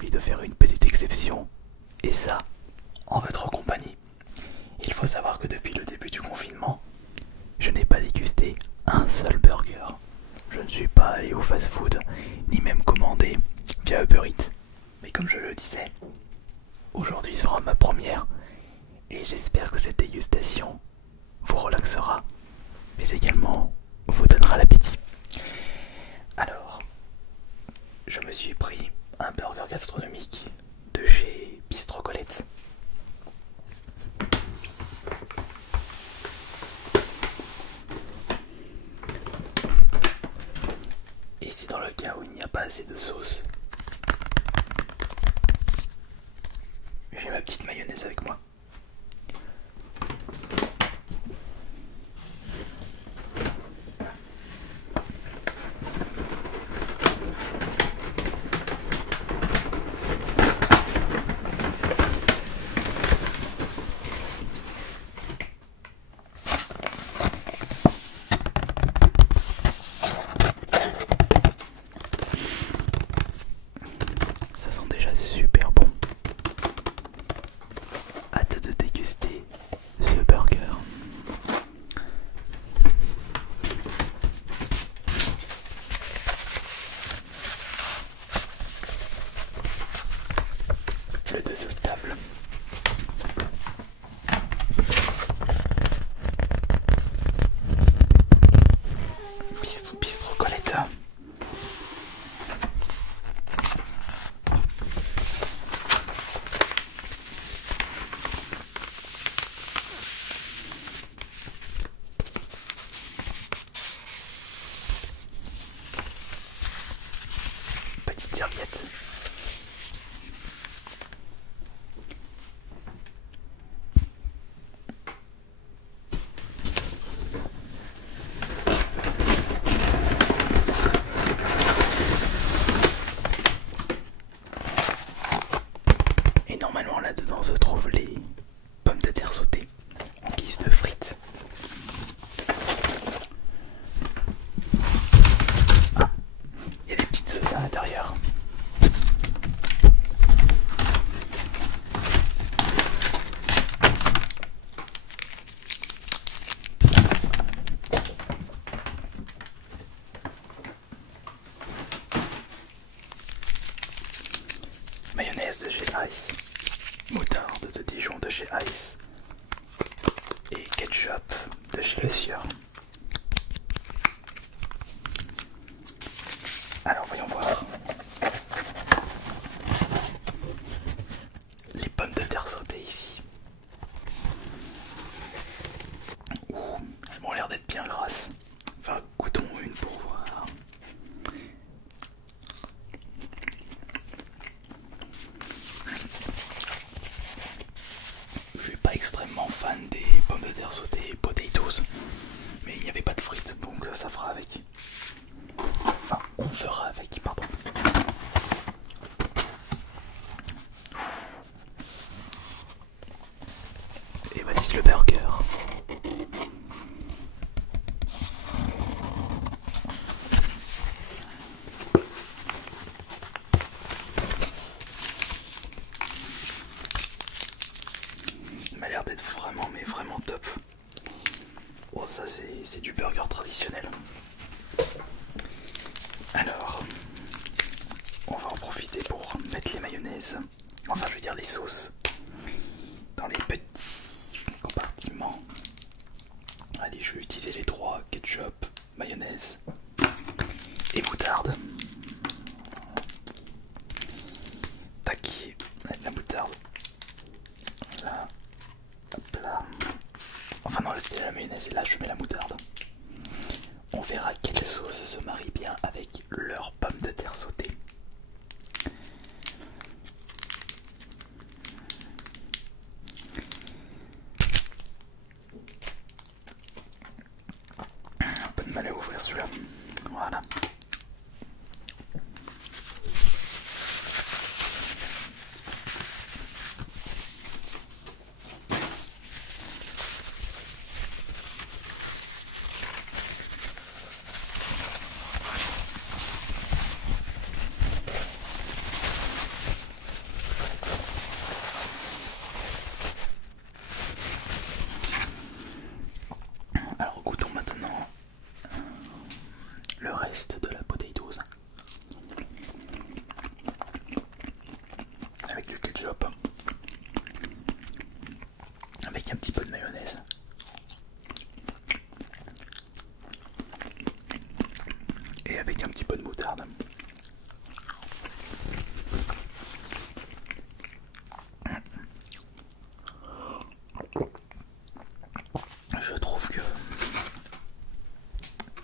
envie de faire une petite exception, et ça, en votre compagnie. Il faut savoir que depuis le début du confinement, je n'ai pas dégusté un seul burger. Je ne suis pas allé au fast-food, ni même commandé via Uber Eats. Mais comme je le disais, aujourd'hui sera ma première, et j'espère que cette dégustation vous relaxera, mais également vous donnera l'appétit. Alors, je me suis pris un burger gastronomique de chez Bistro Colette. Et si dans le cas où il n'y a pas assez de sauce, j'ai ma petite mayonnaise avec moi. Ça sent déjà super bon. Hâte de déguster ce burger. Le dessous de table. Bistro Colette. Petite serviette. Et normalement là-dedans se trouvent les pommes de terre sautées en guise de frites. Ah, il y a des petites sauces à l'intérieur. Mayonnaise de chez Ice, moutarde de Dijon de chez Ice et ketchup de chez Le Sieur. Alors voyons voir. Les pommes de terre sautées ici. Ouh, elles m'ont l'air d'être bien grasses. Enfin, goûtons une pour voir. Je suis pas extrêmement fan des pommes de terre sautées potatoes, mais il n'y avait pas de frites, donc ça fera avec. Enfin, on fera avec, pardon. Et voici le burger. Il m'a l'air d'être vraiment, mais vraiment top. Oh, ça c'est du burger traditionnel. Alors, on va en profiter pour mettre les mayonnaises, enfin je veux dire les sauces, dans les petits compartiments. Allez, je vais utiliser les trois, ketchup, mayonnaise et moutarde. Tac, la moutarde. Là, hop là. Enfin non, c'était la mayonnaise et là je mets la moutarde. On verra quelle sauce se marie bien avec leurs pommes de terre sautées. Un peu de mal à ouvrir celui-là. Voilà. juste de la potatoes avec du ketchup, avec un petit peu de mayonnaise. Et avec un petit peu de moutarde. Je trouve que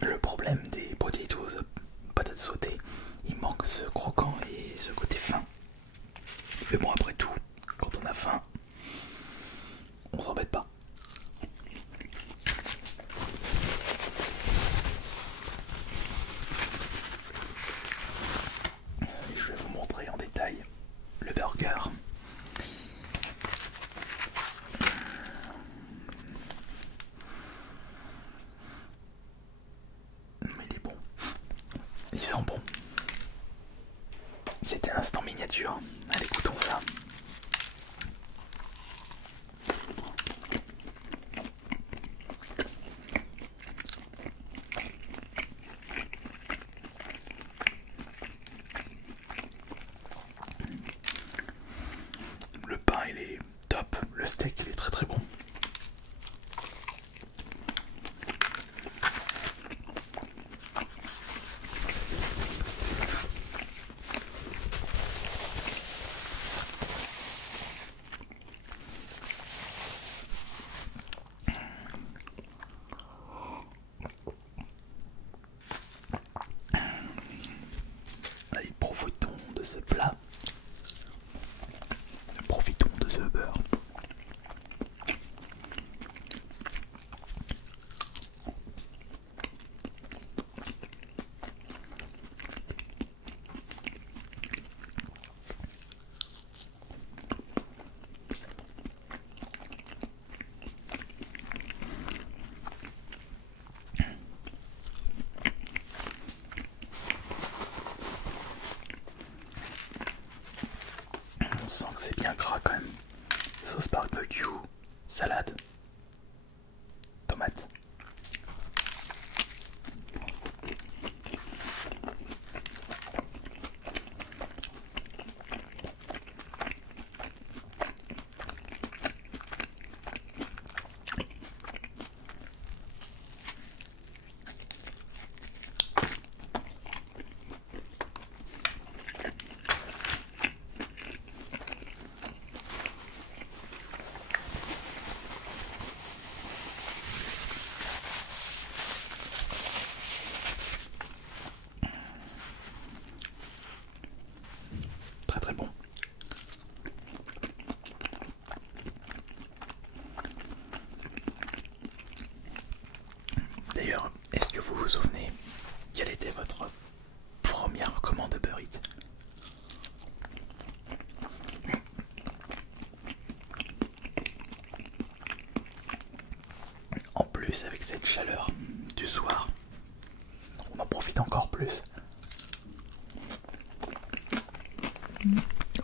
le problème des potatoes, patates sautées, il manque ce croquant et ce côté fin. Mais bon, après tout, quand on a faim, on s'embête pas. Et je vais vous montrer en détail le burger. Mais il est bon. Il sent bon. C'était un instant miniature. Allez, goûtons ça. Le pain il est top, le steak il est très très bon. Allez, profitons de ce plat. Profitons de ce beurre. On sent que c'est bien gras quand même. Sauce barbecue, salade, tomate. Très très bon. D'ailleurs, est-ce que vous vous souvenez quelle était votre première commande Uber Eats? En plus, avec cette chaleur du soir, on en profite encore plus.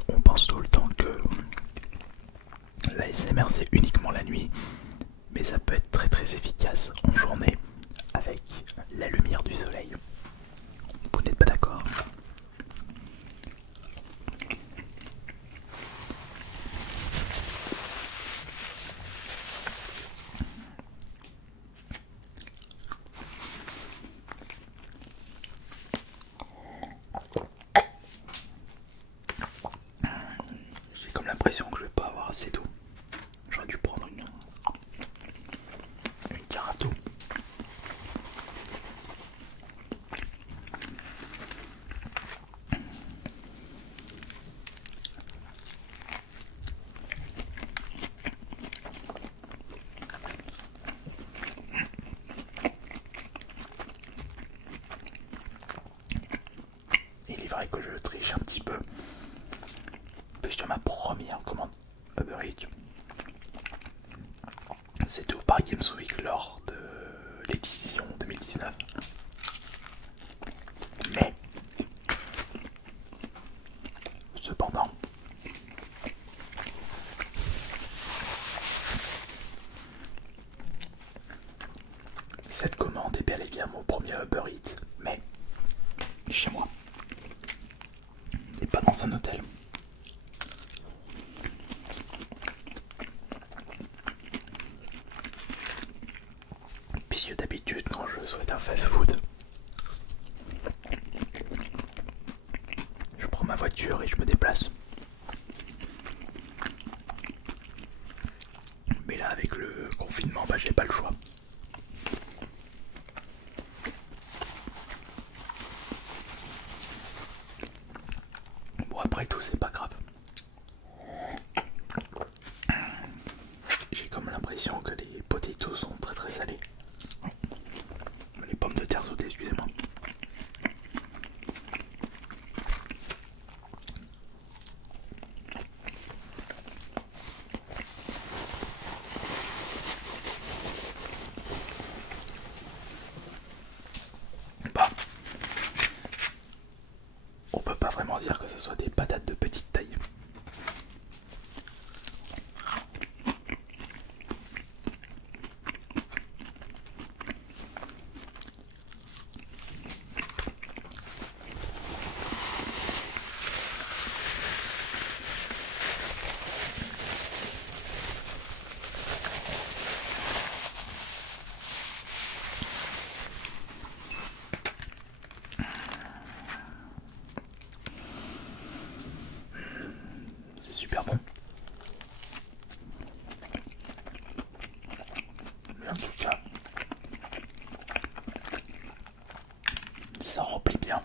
On pense tout le temps que l'ASMR c'est uniquement la nuit, mais ça peut être très très efficace en journée avec la lumière du soleil. Vous n'êtes pas d'accord? J'ai comme l'impression que je vais pas avoir assez d'eau. J'aurais dû prendre une carafe d'eau. Il est vrai que je triche un petit peu. Puisque ma première commande Uber Eats, c'était au Paris Games Week lors de l'édition 2019. Mais cependant, cette commande est bel et bien mon premier Uber Eats. Mais chez moi et pas dans un hôtel. Puisque d'habitude quand je souhaite un fast-food, je prends ma voiture et je me déplace. Mais là avec le confinement, bah, j'ai pas le choix. Bon après tout c'est pas grave. J'ai comme l'impression que les potatoes sont très très salés. Les pommes de terre sautées, excusez-moi. Bah, on peut pas vraiment dire que ce soit des patates de petite taille. C'est super bon. Mais en tout cas, ça remplit bien.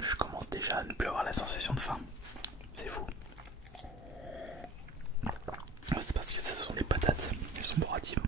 Je commence déjà à ne plus avoir la sensation de faim. C'est fou. C'est parce que ce sont les patates, elles sont boratives.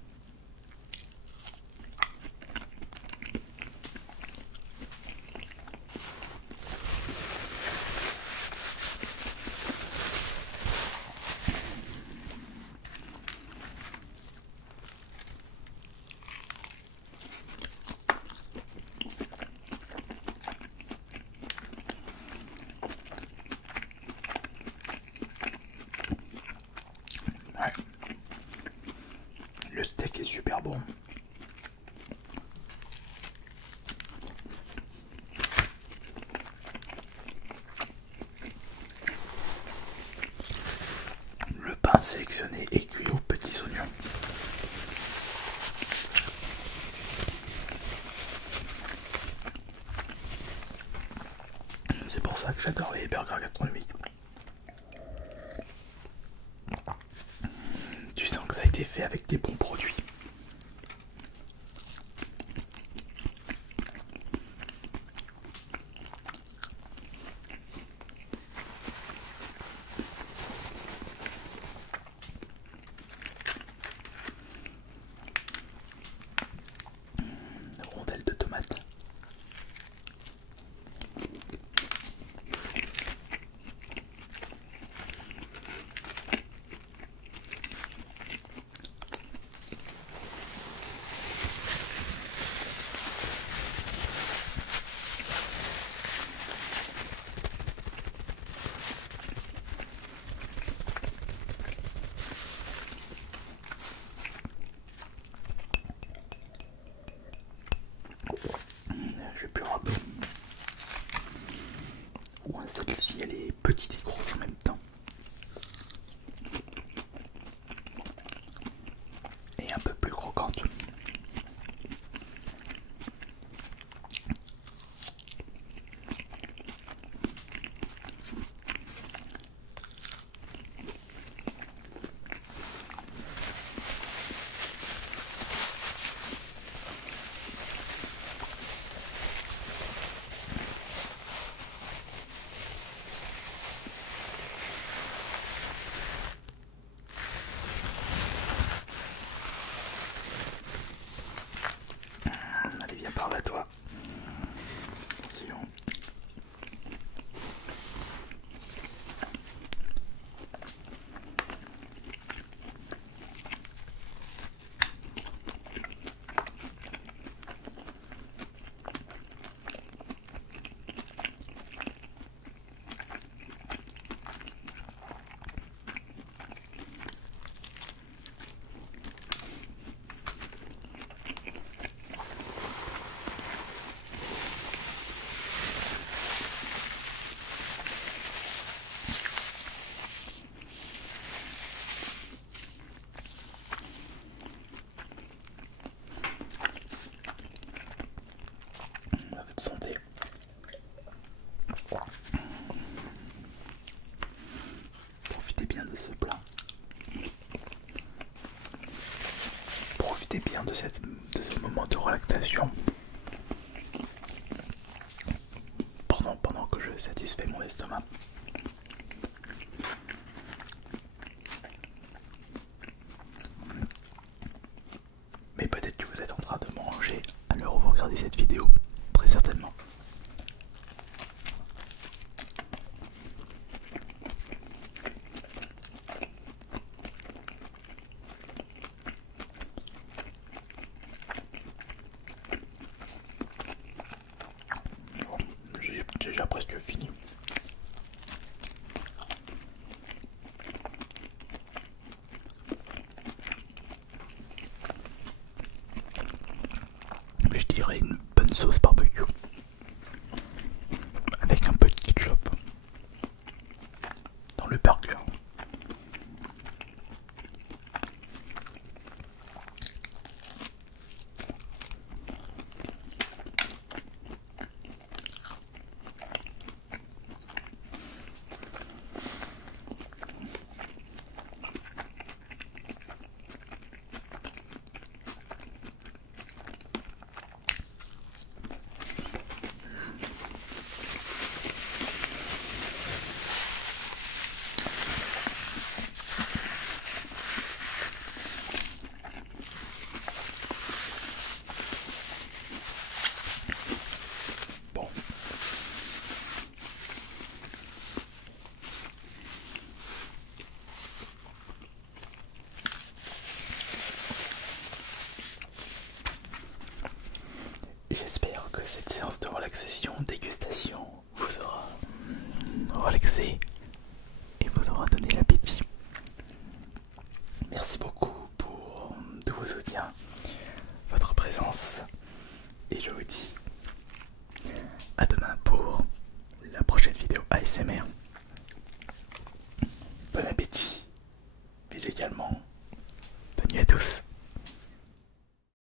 Ouais. Le steak est super bon. Le pain sélectionné et cuit aux petits oignons. C'est pour ça que j'adore les burgers gastronomiques. Tu sens que ça a été fait avec des bons produits. Rondelles de tomates. Je vais plus râper. Ouais, celle-ci elle est petite et grosse en même temps. Et un peu plus croquante. Allez, viens par là, toi. Attention. moment de relaxation pendant que je satisfais mon estomac. Mais peut-être que vous êtes en train de manger à l'heure où vous regardez cette vidéo, très certainement. Bon, j'ai déjà presque fini. Je dirais une bonne sauce barbecue avec un peu de ketchup dans le burger. Bon. J'espère que cette séance de relaxation, dégustation vous aura relaxé et vous aura donné l'appétit. Merci beaucoup pour tous vos soutiens, votre présence, et je vous dis à demain pour la prochaine vidéo ASMR. Bon appétit, mais également